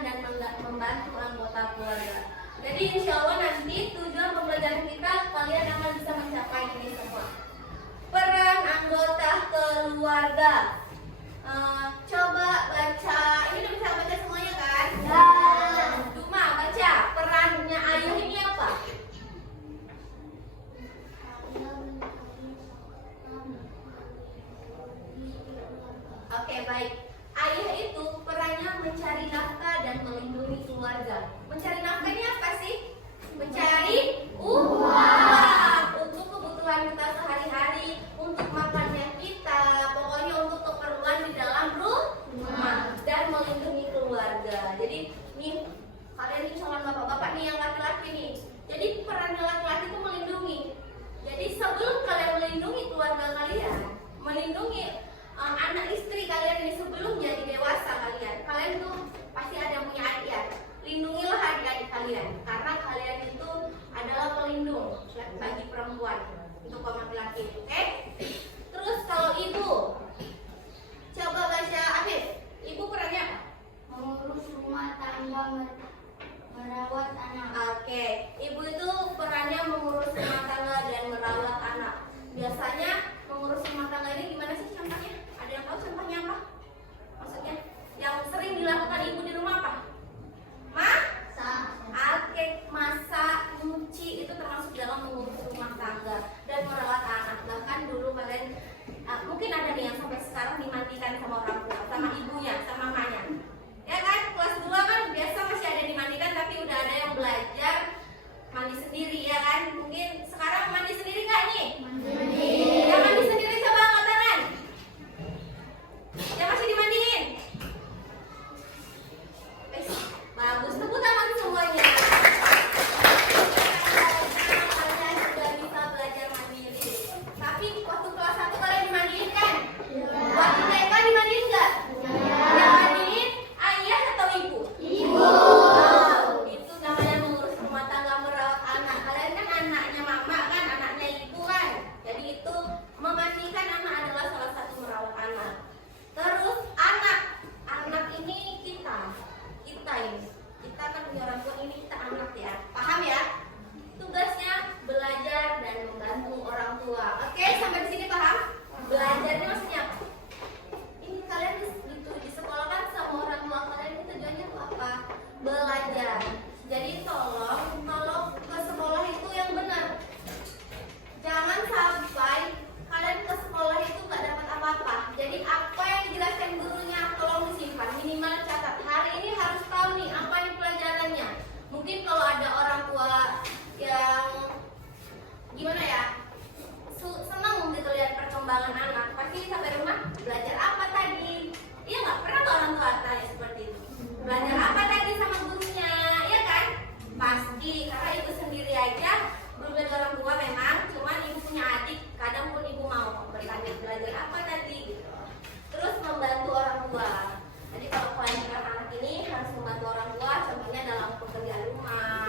merawat dan membantu anggota keluarga. Jadi insya Allah nanti tujuan pembelajaran kita kalian akan bisa mencapai ini semua. Peran anggota keluarga. Coba baca, ini udah bisa baca semuanya kan? Ya. Cuma baca, perannya ayah ini apa? Oke, baik. Ayah itu perannya mencari nafkah dan melindungi keluarga. Mencari nafkah ini apa sih? Mencari uang untuk kebutuhan kita sehari-hari, untuk makannya kita, pokoknya untuk keperluan di dalam rumah dan melindungi keluarga. Jadi nih kalian nih calon bapak-bapak nih yang laki-laki nih. Jadi peran laki-laki itu melindungi. Jadi sebelum kalian melindungi keluarga kalian, melindungi anak istri kalian ini sebelum jadi dewasa kalian tuh pasti ada yang punya adik ya. Lindungilah adik-adik kalian karena kalian itu adalah pelindung bagi perempuan untuk kaum laki-laki, oke? Terus kalau ibu, coba baca Afif. Ibu perannya apa? Mengurus rumah tangga, merawat anak. Oke, ibu itu perannya mengurus rumah tangga dan merawat anak. Biasanya mengurus rumah tangga ini gimana sih contohnya? Ada yang tahu contohnya apa? Maksudnya yang sering dilakukan ibu di rumah apa? Masak, nyuci itu termasuk dalam mengurus rumah tangga dan merawat anak. Bahkan dulu kalian mungkin ada nih yang sampai sekarang dimandikan sama orang tua, sama ibunya, sama mamanya. Ya kan? Kelas 2 kan biasa masih ada dimandikan, tapi udah ada yang belajar mandi sendiri ya kan? Mungkin sekarang mandi sendiri nggak nih? Mandi. Yang mandi sendiri coba angkat tangan. Yang masih dimandiin? Bagus, tepuk tangan semuanya. Kalian sudah bisa belajar mandiri. Tapi waktu kelas 1 kalian dimandiin kan? Waktu TK dimandiin nggak? Yang mandiin ayah atau ibu? Ibu. Itu namanya mengurus rumah tangga, merawat anak. Kalian kan anaknya mama kan, anaknya ibu kan. Jadi itu memandikan anak adalah salah satu merawat anak. Terus anak ini kita ini. Kita kan punya orang tua, ini kita anak ya. Paham ya? Tugasnya belajar dan membantu orang tua. Oke, sampai di sini paham? Belajarnya maksudnya apa? Ini kalian di sekolah kan sama orang tua kalian itu tujuannya tuh apa? Belajar. Jadi tolong kalau ke sekolah itu yang benar. Jangan sampai kalian ke sekolah itu nggak dapat apa-apa. Jadi apa yang dijelaskan gurunya tolong disimpan, minimal catat. Hari ini harus tahu nih apa nih pelajarannya. Mungkin kalau ada orang tua yang gimana ya, senang gitu lihat perkembangan anak, pasti sampai rumah belajar apa tadi? Iya nggak? Pernah nggak orang tua tanya seperti itu? Belajar apa tadi sama gurunya? Iya kan? Pasti, karena ibu sendiri aja belum ada orang tua memang, cuman ibu punya adik, kadang pun ibu mau bertanya belajar apa tadi gitu. Terus membantu orang tua. Jadi kalau kelanjuran anak ini harus membantu orang tua, contohnya dalam pekerjaan rumah.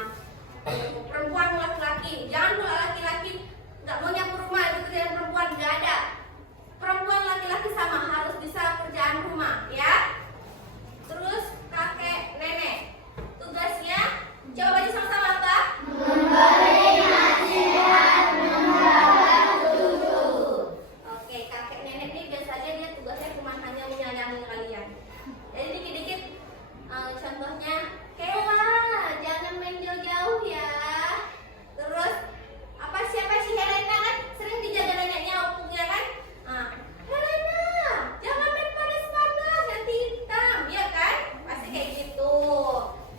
Perempuan laki-laki, jangan pula laki-laki nggak mau nyapu rumah, itu kerjaan perempuan, nggak ada. Perempuan laki-laki sama harus bisa kerjaan rumah, ya. Terus kakek nenek, tugasnya coba baca sama-sama apa? Memberi nasihat, merawat cucu. Oke, kakek nenek ini biasanya dia tugasnya cuma hanya menyayangi kalian. Jadi dikit-dikit contohnya, Kela, jangan main jauh-jauh ya. Terus siapa sih Helena kan sering dijaga neneknya opungnya kan? Helena, jangan main panas-panas nanti hitam, ya kan? Pasti kayak gitu.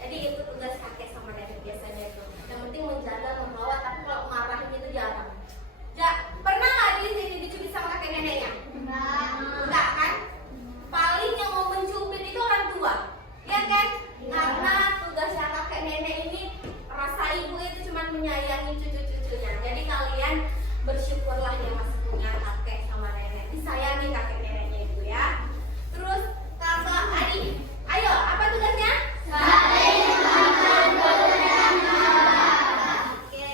Jadi itu tugas kakek sama nenek biasanya itu. Yang penting menjaga, membawa, tapi kalau marahin itu jarang. Pernah nggak dicubit sama kakek neneknya? Enggak kan? Paling yang mau mencubit itu orang tua, ya kan? Karena tugasnya kakek nenek ini rasa ibu itu cuma menyayangi cucu-cucunya. Jadi kalian bersyukurlah ya masih punya kakek sama nenek. Disayangi kakek neneknya itu ya. Terus kakak adik, ayo apa tugasnya? Saling menjaga. Oke,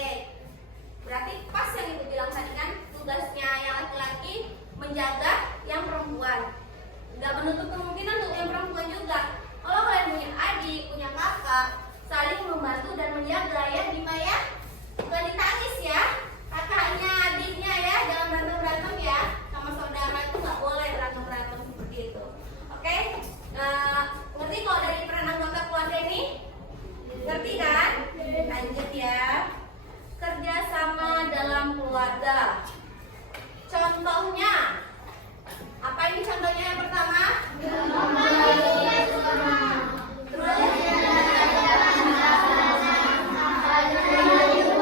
berarti pas yang ibu bilang tadi kan tugasnya yang laki-laki menjaga yang perempuan. Nggak menutup kemungkinan untuk yang perempuan juga. Kalau kalian punya adik, Ngerti kan? Lanjut ya. Kerjasama dalam keluarga. Contohnya, apa ini contohnya yang pertama? Terus?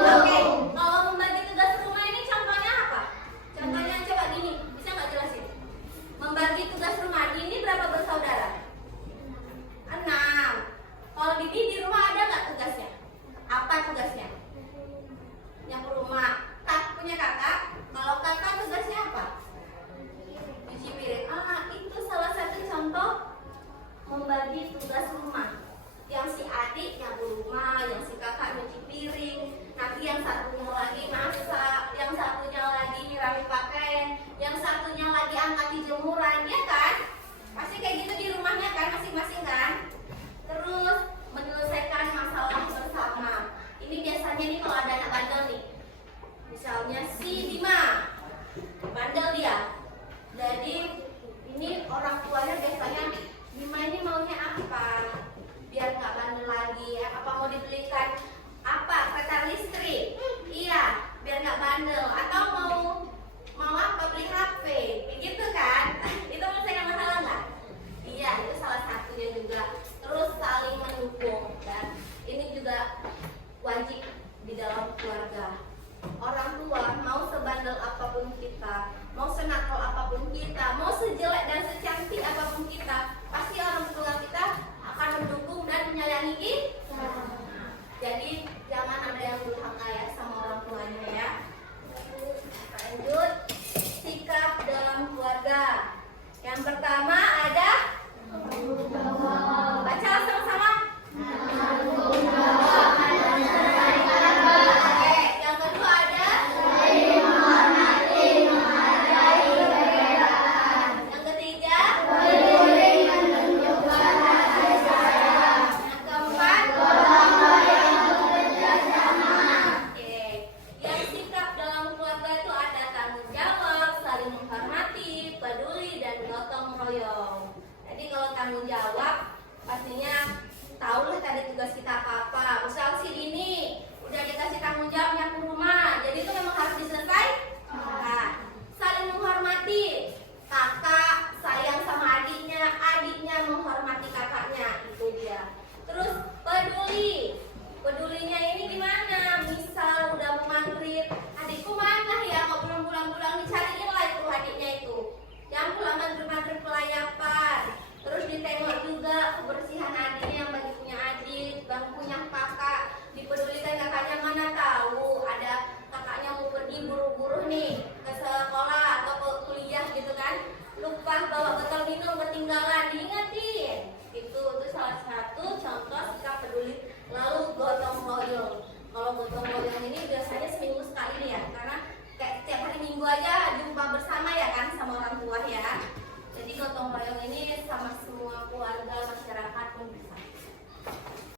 Oke, kalau membagi tugas rumah ini contohnya apa? Contohnya coba gini, bisa nggak jelasin? Membagi tugas rumah, Dini berapa bersaudara? 6. Kalau Dini di rumah ada nggak tugasnya? Apa tugasnya? Nyapu rumah. Punya kakak? Kalau kakak tugasnya apa? Cuci piring. Itu salah satu contoh membagi tugas rumah. Yang si adik nyapu rumah, yang si kakak nyuci piring, nanti yang satunya lagi masak, yang satunya lagi nyiramin pakaian, yang satunya lagi angkat di jemuran, ya kan? Pasti kayak gitu di rumahnya kan, masing-masing kan? Terus menyelesaikan masalah bersama. Ini biasanya nih kalau ada anak bandel nih, misalnya si Dima, bandel dia. Jadi ini orang tuanya biasanya, Dima ini maunya apa? Biar nggak bandel lagi. Apa mau dibelikan apa? Kereta listrik? Iya, biar nggak bandel. Atau mau apa? Beli HP? Kayak gitu kan? Itu menyelesaikan masalah nggak? Iya, itu salah satunya juga. Terus saling mendukung, dan ini juga wajib di dalam keluarga. Orang tua mau sebandel apapun kita, mau senakal apapun kita, mau sejelek dan secantik apapun kita, pasti orang tua kita akan mendukung dan menyayangi kita. Jadi jangan ada yang durhaka ya sama orang tuanya ya. Lanjut, sikap dalam keluarga. Yang pertama ada, baca sama-sama. Yang kedua ada, yang ketiga, yang keempat, oke. Yang sikap dalam keluarga itu ada tanggung jawab, saling menghormati, peduli, dan gotong royong. Jadi kalau tanggung jawab, pastinya tahulah tadi tugas kita apa-apa. Misal si Dini udah dikasih tanggung jawab nyapu rumah, jadi itu memang harus diselesaikan. Saling menghormati, kakak sayang sama adiknya, adiknya menghormati kakaknya, itu dia. Terus peduli, pedulinya ini gimana? Misal udah mau maghrib, adikku mana ya, nggak pulang-pulang, dicariin lah itu adiknya itu. Jangan pulang maghrib pelayapan. Terus ditengok juga kebersihan adiknya, yang bagi punya adik, bang punya kakak, dipedulikan kakaknya. Mana tahu ada kakaknya mau pergi buru-buru nih ke sekolah atau ke kuliah gitu kan, lupa bawa botol minum ketinggalan, diingetin. Itu salah satu contoh sikap peduli. Lalu gotong royong. Kalau gotong royong ini biasanya seminggu sekali nih ya, karena kayak tiap hari Minggu aja jumpa bersama ya kan sama orang tua ya. Jadi gotong royong ini sama semua keluarga, masyarakat